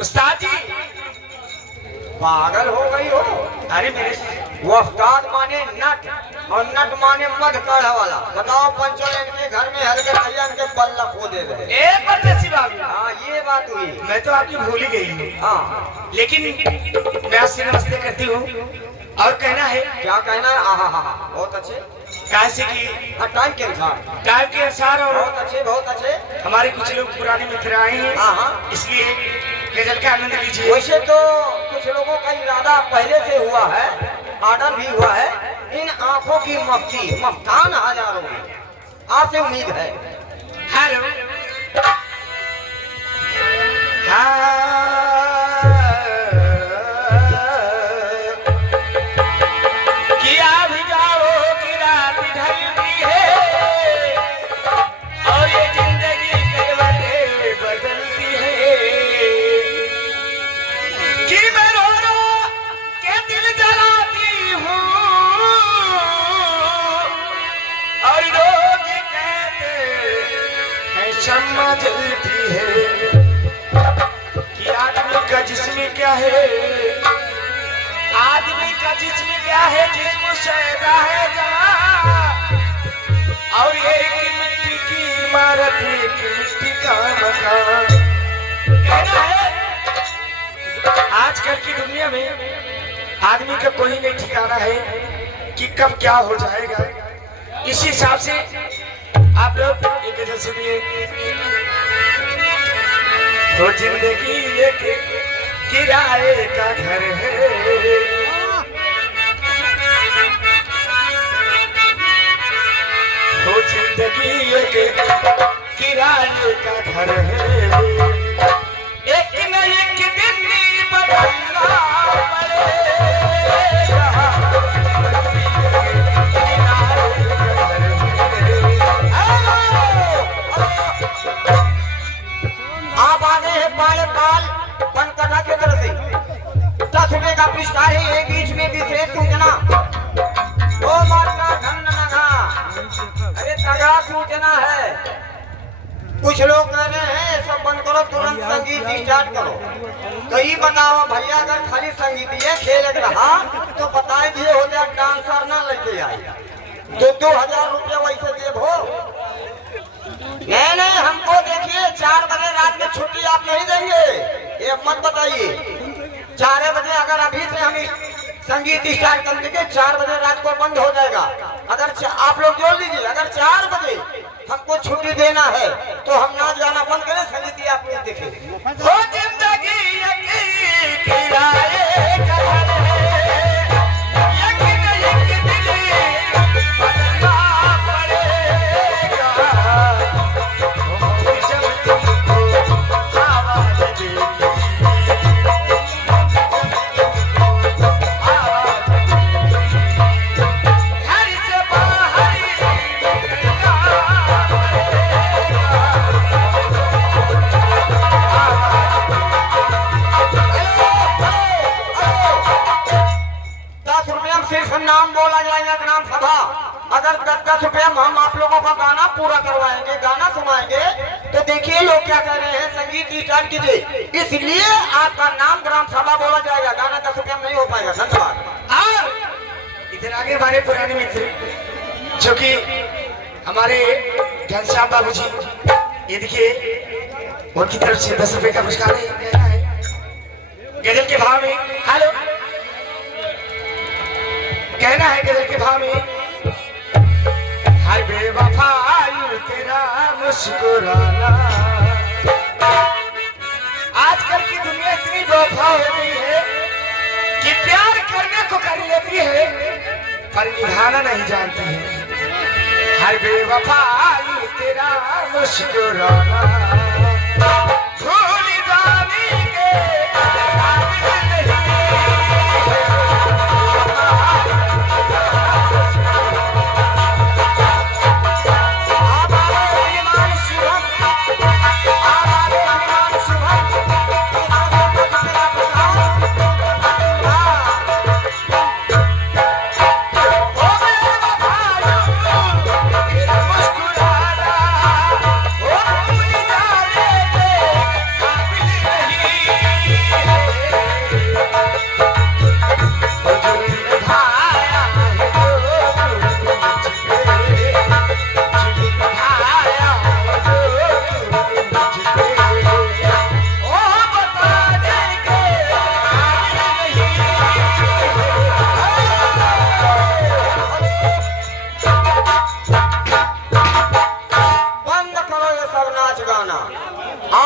उस्ताद जी पागल हो गई हो? अरे मेरे वो उस्ताद माने नट और नट माने मध काढ़ा वाला। बताओ पंचो इनके घर में हर भैया इनके बल्ला खो दे रहे। एक परदेसी बाबू। हाँ ये बात हुई। मैं तो आपकी भूल ही गई हूँ। हाँ लेकिन मैं आपसे नमस्ते करती हूँ और कहना है। क्या कहना है? हाँ बहुत अच्छे। कैसे कि टाइम के अनुसार। टाइम के अनुसार और बहुत अच्छे बहुत अच्छे। हमारे कुछ लोग पुराने मित्र आए हैं। हाँ इसलिए गजल का आनंद लीजिए। वैसे तो कुछ लोगों का इरादा पहले से हुआ है, ऑर्डर भी हुआ है। इन आंखों की मफ्ती मफ्तान हजारों की आपसे उम्मीद है। हेलो किया भी जाओ कि रात ढलती है और ये जिंदगी करवटें बदलती है कि मैं रो रो के दिल जलाती हूँ और लोग कहते हैं शम्मा जलती है कि आदमी का जिस्म क्या है, आदमी का जिस्म क्या है, जिस्म शैदा है जहाँ और ये एक मिट्टी की इमारत, एक मिट्टी का मकान। कहना है आजकल की दुनिया में आदमी का कोई नहीं ठिकाना है कि कब क्या हो जाएगा। इसी हिसाब से आप लोग एक गजल सुनिए। वो जिंदगी एक किराए का घर है, वो जिंदगी एक किराए का घर है। एक न एक दिन बदलना पड़ेगा, आप आगे है पाल पाल बनकथा की तरफ से 10 रुपए का पुरस्कार है। एक बीच में विशेष सूचना दो मात्रा धन लगा। अरे तगड़ा सूचना है। कुछ लोग कह रहे हैं सब बंद करो, तुरंत संगीत स्टार्ट करो। तो ये बताओ भैया अगर खाली संगीत ये खेल रहा तो बताए दिए हो जाए डांसर ना लेके आए तो 2000 रुपया वैसे देव हो। नहीं हमको देखिए 4 बजे रात में छुट्टी आप नहीं देंगे, ये मत बताइए। 4 बजे अगर अभी से हम संगीत स्टार्ट कर देंगे 4 बजे रात को बंद हो जाएगा। अगर आप लोग जोड़ लीजिए, अगर 4 बजे हमको छुट्टी देना है तो हम नाच गाना बंद करें, संगीत आप लोग देखें। नाम बोला जाएगा ग्राम सभा। अगर 10 रुपया हम आप लोगों का गाना पूरा करवाएंगे, गाना सुनाएंगे तो देखिए लोग क्या कह रहे हैं, संगीत स्टार्ट कीजिए। इसलिए आपका नाम ग्राम सभा बोला जाएगा। गाना 10 रुपया नहीं हो पाएगा। धन्यवाद। और इधर आगे हमारे पुराने मित्र जो कि हमारे घनश्याम बाबू जी, ये देखिए उनकी तरफ से 10 रुपए का पुरस्कार है। गजल के भाव में हेलो कहना है, गजल के भाव में हर बेवफाई तेरा मुस्कुराना। आजकल की दुनिया इतनी बेवफा हो गई है कि प्यार करने को कर लेती है पर निभाना नहीं जानती है। हर बेवफाई तेरा मुस्कुराना भूल जाने के काबिल नहीं। शुभम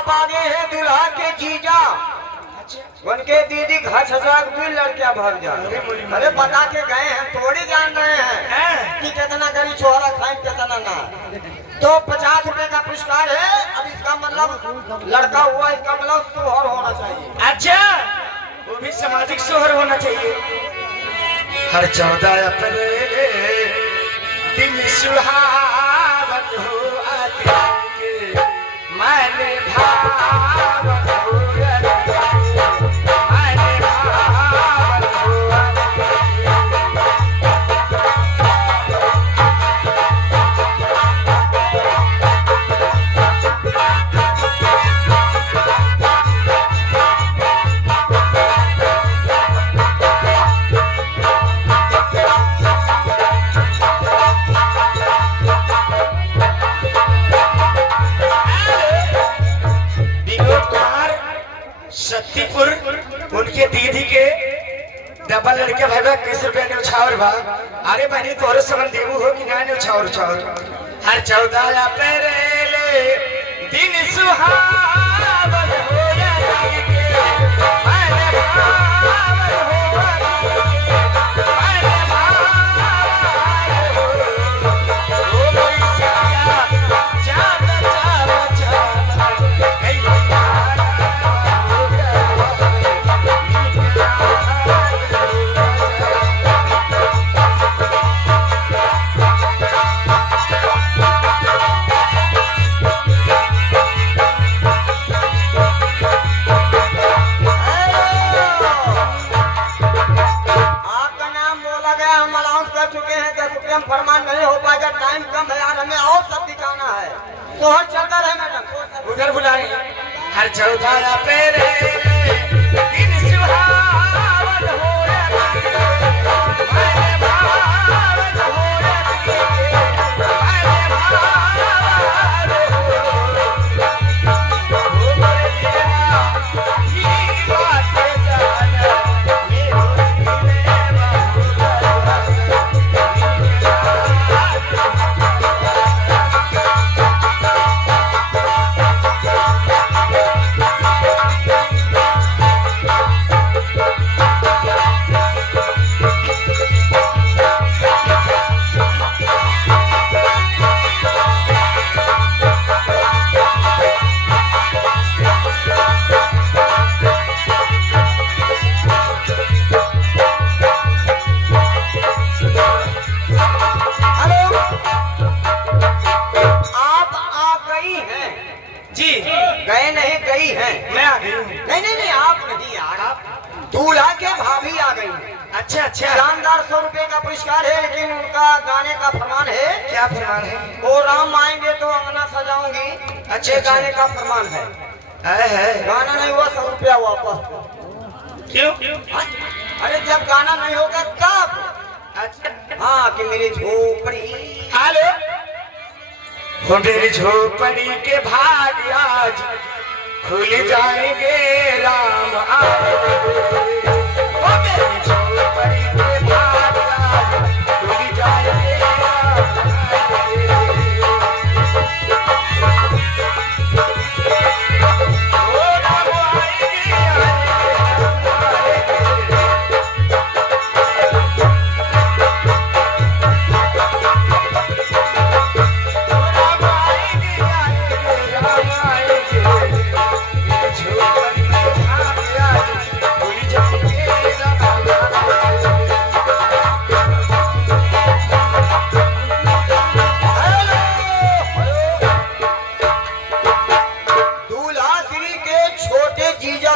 आप आगे हैं दूल्हा के जीजा, उनके दीदी घर छसाक भी लड़कियां भाग जा। अरे बता के गए हैं, थोड़ी जान रहे हैं कि कितना गरीब छोरा खाए कितना ना। तो 50 रुपए का पुरस्कार है। अब इसका मतलब लड़का हुआ, इसका मतलब सोहर होना चाहिए। अच्छा, वो भी सामाजिक सोहर होना चाहिए। हर 14 अप्रैल दिन सुहावन हो आते के मैंने भावन हो शक्तिपुर उनके दीदी के डबल लड़के भाई बा 20 रुपया ने उछावर बा। अरे बहनी तोरे समन देबू हो कि ना ने उछावर। हर 14 अप्रैल दिन सुहावन हो जाए के मैंने भावन हो मैंने भावन हो ओ मोरी सैया चांद फरमान नहीं हो पाएगा, टाइम कम है यार, हमें और सब दिखाना है। तो हर चलता रहे मैडम, उधर बुला रही। हर 14 अप्रैल दिन सुहावन हो मैंने भावन हो मैंने भावन हो मेरे देना ये बात जाना मेरो गए नहीं गई हैं। मैं आ गई हूँ। नहीं आप नहीं यार, आप दूल्हा के भाभी आ गई हैं। अच्छा शानदार 100 रुपए का पुरस्कार है, लेकिन उनका गाने का फरमान है। क्या फरमान है? वो राम आएंगे तो अंगना सजाऊंगी। अच्छे गाने का फरमान है। गाना नहीं हुआ 100 रुपया वापस। क्यों? अरे जब गाना नहीं होगा तब। अच्छा हाँ, कि मेरी झोपड़ी। हेलो, वो मेरी झोपड़ी के भाग आज खुल जाएंगे राम आएंगे। वो मेरी झोपड़ी के भाग आज खुल जाएंगे राम आएंगे। ओ राम आएंगे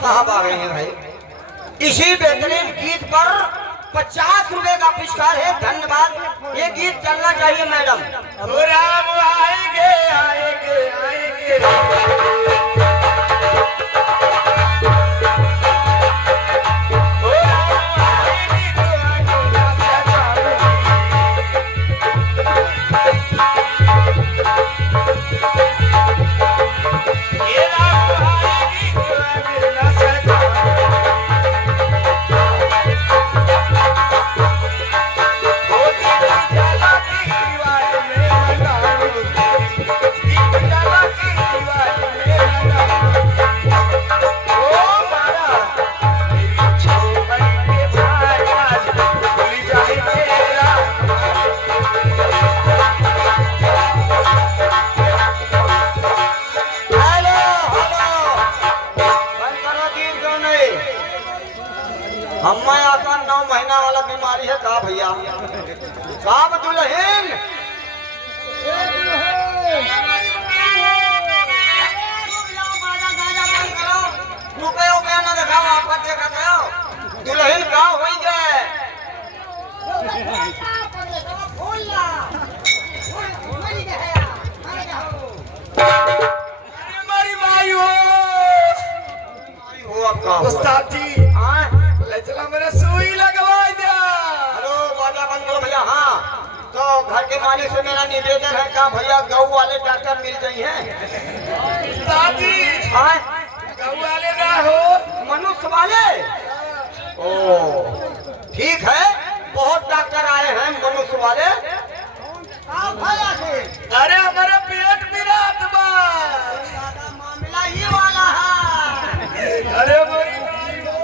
साहब आ गए हैं भाई। इसी बेहतरीन गीत पर 50 रुपए का पुरस्कार है। धन्यवाद। ये गीत चलना चाहिए मैडम। राम आएंगे आएंगे आएंगे। हम आता 9 महीना वाला बीमारी है का भैया साहब दुल्हन रुपये रुपये ना दिखाओ आपका देखा करो दुल्हन का हो गए हमारी माई हो उस्ताद जी ले चला मेरा सुई लगवा दिया। हेलो बाजा बंद करो भैया। हाँ तो घर के मालिक से मेरा निवेदन है का भैया गऊ वाले डॉक्टर मिल गई हैं उस्ताद जी हाँ गऊ वाले ना हो मनुष्य वाले। ओ ठीक है बहुत डॉक्टर आए हैं मनुष्य वाले। अरे हमारा पेट भी रात मामला ये वाला है। अरे हमारी माई हो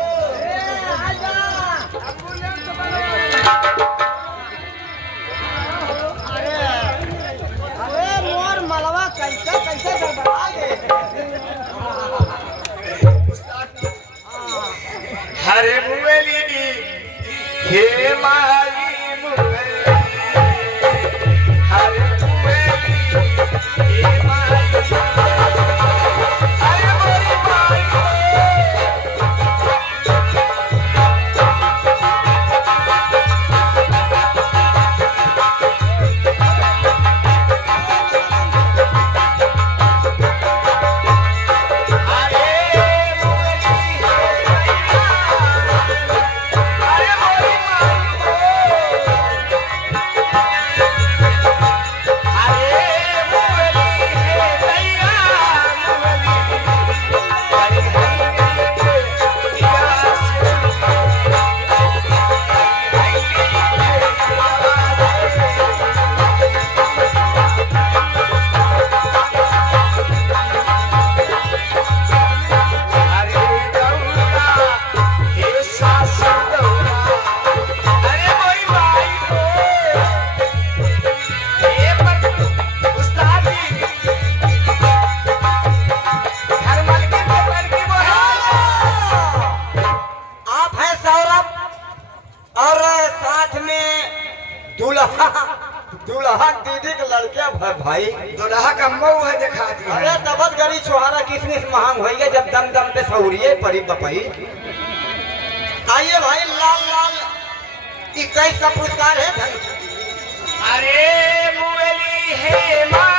अरे मोर मलवा कैसे कैसे गड़बड़ा गए। हरे मुवेली हे माई मुवेली हरे मुवेली हे माई हरे मोरी माई दूल्हा दीदी के लड़के भाई दुल्हा का मऊ है दिखा दिया। अरे तबत गरी छुहारा किसमिस महंग हो गया जब दम दम पे सौरिये परी बपई। आइए भाई लाल लाल 21 का पुरस्कार है। अरे मुवेली हे माई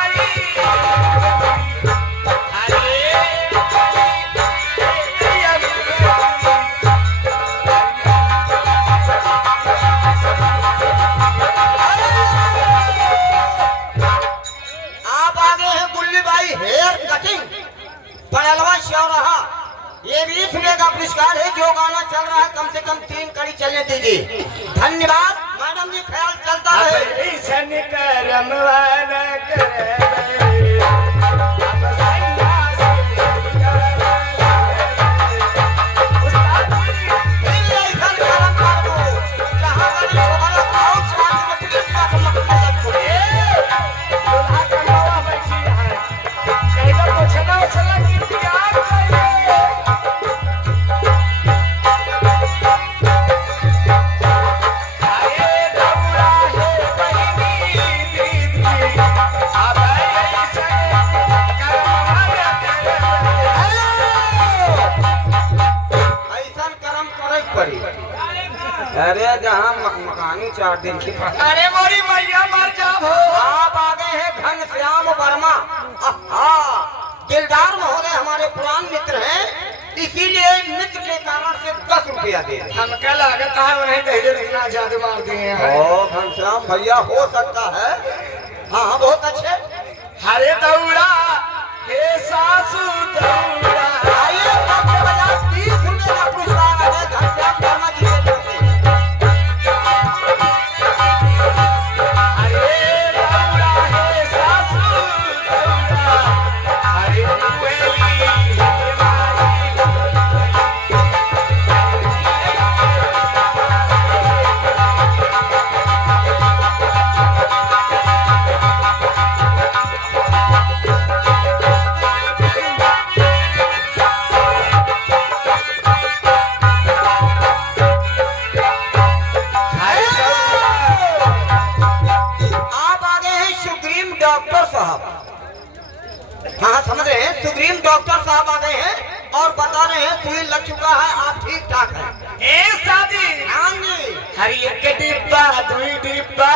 ये भी का पुरस्कार है जो गाना चल रहा है कम से कम 3 कड़ी चलने दीजिए। धन्यवाद मैडम जी ख्याल चलता अरे जहाँ मकानी 4 दिन की अरे मोरी मैया मर जाओ। आप आ गए हैं घनश्याम वर्मा। दिलदार महोदय हमारे पुराने मित्र हैं इसीलिए मित्र के कारण से 10 रुपया दे रहे। हमका लागत है उन्हें दहेज देखना ज्यादा मार दिए हैं। ओ घनश्याम भैया हो सकता है। हाँ हाँ बहुत अच्छे। हरे दौड़ा हे सासू दौड़ा आइए 30 रुपये का पुरस्कार है घनश्याम वर्मा जी के तरफ से। बता रहे हैं सुई लग चुका है, आप ठीक ठाक है। ए शादी हाँ जी। हरी एक डिब्बा दुई डिब्बा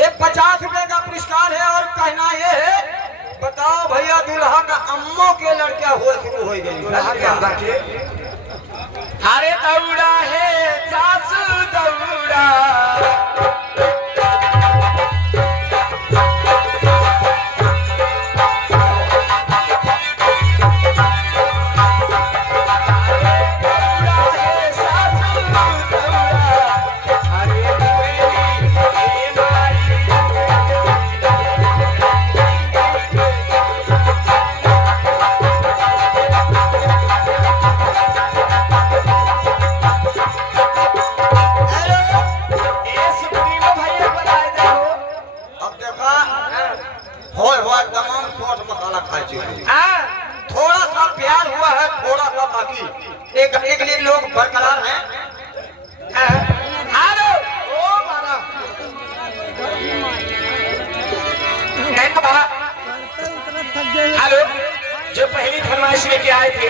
एक 50 रुपए का पुरस्कार है और कहना ये है, बताओ भैया दुल्हा का अम्मो के लड़कियां हो शुरू हो गई। अरे दौड़ा है सासू दौड़ा थोड़ा सा प्यार हुआ है, थोड़ा सा बाकी एक घंटे के लिए लोग बरकरार हैं। हेलो, जो पहली फरमाइश लेके आए थे।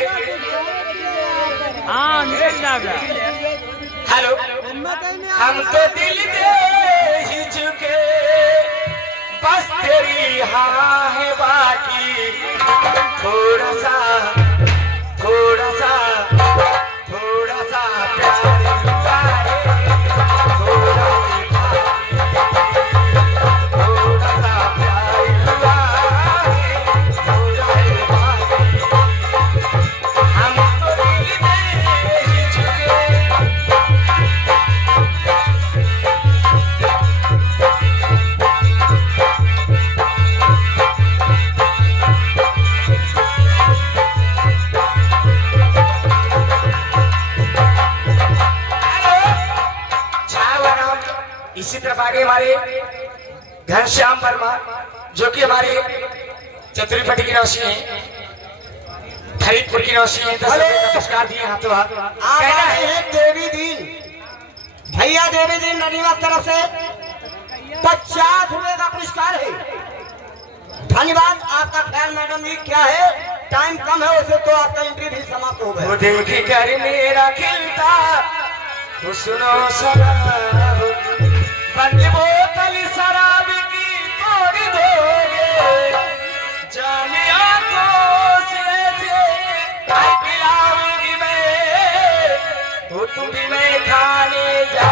हेलो, हम तो दिल दे ही चुके, बस तेरी हाँ है बाकी। थोड़ा सा थोड़ा सा थोड़ा सा प्यार हुआ है, थोड़ा सा प्यार हुआ है, थोड़ा हम तो दिल दे ही चुके। इसी तरफ आगे हमारे घनश्याम वर्मा, जो कि हमारे चतुरीपट्टी की नौसी हैं, फरीदपुर की नौसी हैं। 10 रुपए का पुरस्कार दिए हाथों हाथ। कहना है देवी दीन भैया, देवी दीन नदीवा तरफ से 50 रुपए का पुरस्कार है। धन्यवाद आपका ख्याल मैडम जी। क्या है, टाइम कम है वैसे तो आपका एंट्री भी समाप्त हो गया। वो देख कर मेरा खिलता हुस्नो शराब, बंद बोतल शराब की तोड़ दोगे, जाने आंखों से पिलाऊंगी मैं, तो तुम भी मैं खाने जा